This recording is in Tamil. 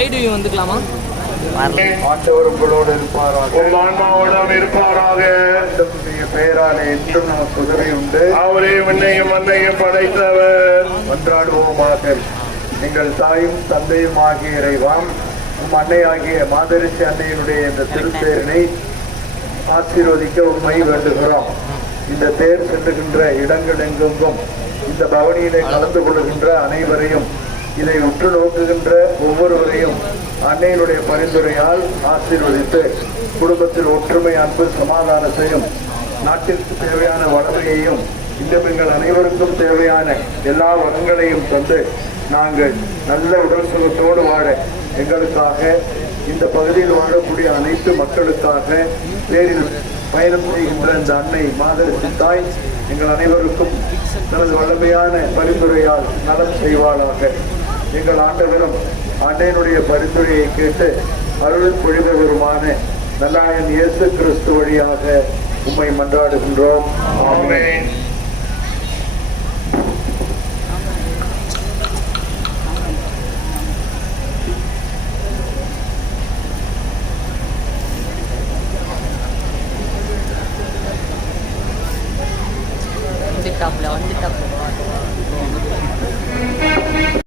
Side view வந்துக்கலாமா? ஆண்டவர் உங்களோடு இருப்பாராக, ஆன்மாவோடும் இருப்பாராக. பெயராலே என்றும் நமக்கு உதவி உண்டு. அவரே விண்ணையும் மண்ணையும் படைத்தவர். மன்றாடுவோமாக. எங்கள் தாயும் தந்தையும் ஆகிய இறைவாம், உம் அன்னை ஆகிய மாதரிசி அன்னையினுடைய இந்த திருப்பேரினை ஆசீர்வதிக்க உண்மை வேண்டுகிறோம். இந்த தேர் சென்றுகின்ற இடங்களெங்கும் இந்த பவனியிலே கலந்து கொள்கின்ற அனைவரையும், இதை உற்று நோக்குகின்ற ஒவ்வொருவரையும் அன்னையினுடைய பரிந்துரையால் ஆசீர்வதித்து குடும்பத்தில் ஒற்றுமை, அன்பு, சமாதானத்தையும் நாட்டிற்கு தேவையான வளமையையும் இன்னும் எங்கள் அனைவருக்கும் தேவையான எல்லா வளங்களையும் தந்து நாங்கள் நல்ல உடல் சுகத்தோடு வாழ எங்களுக்காக, இந்த பகுதியில் வாழக்கூடிய அனைத்து மக்களுக்காக பேரில் பயணம் செய்கின்ற இந்த அன்னை மாதரிசி தாய் எங்கள் அனைவருக்கும் தனது வல்லமையான பரிந்துரையால் நலம் செய்வாளாக. எங்கள் ஆண்டவரும் அன்னையினுடைய பரிந்துரையை கேட்டு அருள் பொழிபவருமான நல்லாயன் இயேசு கிறிஸ்து வழியாக உம்மை மன்றாடுகின்றோம். ஆமென்.